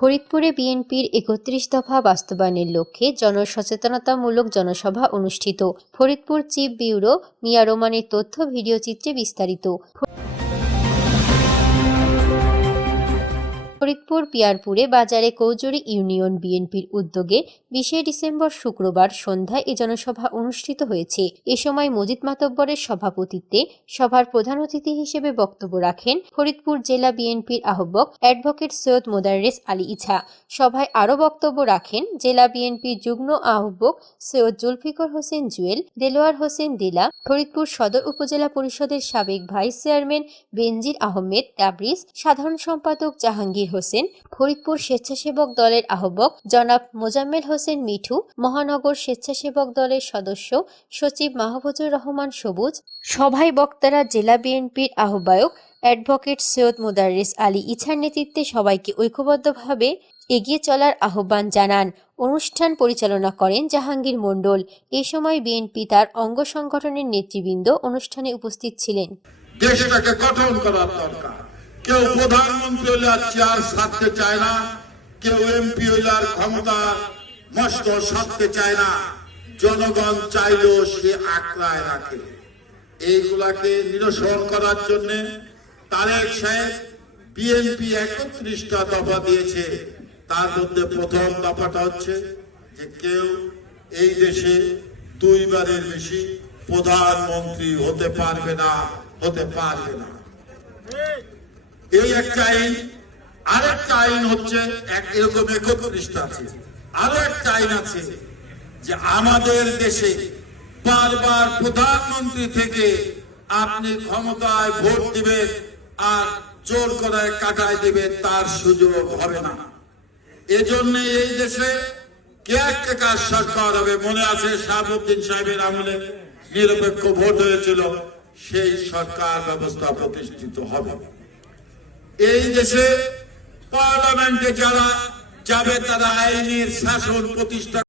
ফরিদপুরে বিএনপির একত্রিশ দফা বাস্তবায়নের লক্ষ্যে জনসচেতনতামূলক জনসভা অনুষ্ঠিত। ফরিদপুর চিফ ব্যুরো মিয়া রোমানের তথ্য, ভিডিও চিত্রে বিস্তারিত। ফরিদপুর, পিয়ারপুরে বাজারে কৌজুরি ইউনিয়ন বিএনপির উদ্যোগে বিশে ডিসেম্বর শুক্রবার সন্ধ্যায় এ জনসভা অনুষ্ঠিত হয়েছে। এ সময় মজিদ মাতব্বরের সভাপতিত্বে সভার প্রধান অতিথি হিসেবে বক্তব্য রাখেন ফরিদপুর জেলা বিএনপির আহ্বক অ্যাডভোকেট সৈয়দ মোদারেস আলী ইছা। সভায় আরও বক্তব্য রাখেন জেলা বিএনপির যুগ্ম আহ্বক সৈয়দ জুলফিকর হোসেন জুয়েল, দেলোয়ার হোসেন দিলা, ফরিদপুর সদর উপজেলা পরিষদের সাবেক ভাইস চেয়ারম্যান বেনজির আহমেদ তাবরিজ, সাধারণ সম্পাদক জাহাঙ্গীর হোসেন, ফরিদপুর স্বেচ্ছাসেবক দলের আহ্বক জনাব মোজাম্মেল হোসেন মিঠু, মহানগর স্বেচ্ছাসেবক দলের সদস্য সচিব মাহফুজুর রহমান সবুজ, সভায় বক্তারা জেলা বিএনপির আহ্বায়ক অ্যাডভোকেট সৈয়দ মোদার্রিস আলী ইছার নেতৃত্বে সবাইকে ঐক্যবদ্ধভাবে এগিয়ে চলার আহ্বান জানান। অনুষ্ঠান পরিচালনা করেন জাহাঙ্গীর মণ্ডল। এ সময় বিএনপি তার অঙ্গ সংগঠনের নেতৃবৃন্দ অনুষ্ঠানে উপস্থিত ছিলেন। দেশটাকে গঠন করার দরকার। কেউ প্রধানমন্ত্রী হইলে আর চেয়ার সারতে চায় না, কেউ এমপি হইলে আর ক্ষমতা মস্ত সারতে চায় না। জনগণ চাইলেও সে আঁকড়ায় রাখে। এইগুলাকে নিরসন করার জন্য তারেক সাহেব বিএনপি একত্রিশটা দফা দিয়েছে। তার মধ্যে প্রথম দফাটা হচ্ছে যে কেউ এই দেশে দুইবারের বেশি প্রধানমন্ত্রী হতে পারবে না, হতে পারবে না। এই একটা আইন, আরেকটা আইন হচ্ছে এরকম একত্রিশটা আছে। আরও একটা আইন আছে যে আমাদের দেশে বারবার প্রধানমন্ত্রী থেকে আপনি ক্ষমতায় ভোট দিবেন আর জোর করে কাটায় দিবেন, তার সুযোগ হবে না। এজন্য এই দেশে কে একটা কাজ সরকার হবে মনে আছে শাহাবুদ্দিন সাহেবের আমলে নিরপেক্ষ ভোট হয়েছিল, সেই সরকার ব্যবস্থা প্রতিষ্ঠিত হবে। এই দেশে পার্লামেন্টে যারা যাবে তারা আইনের শাসন প্রতিষ্ঠা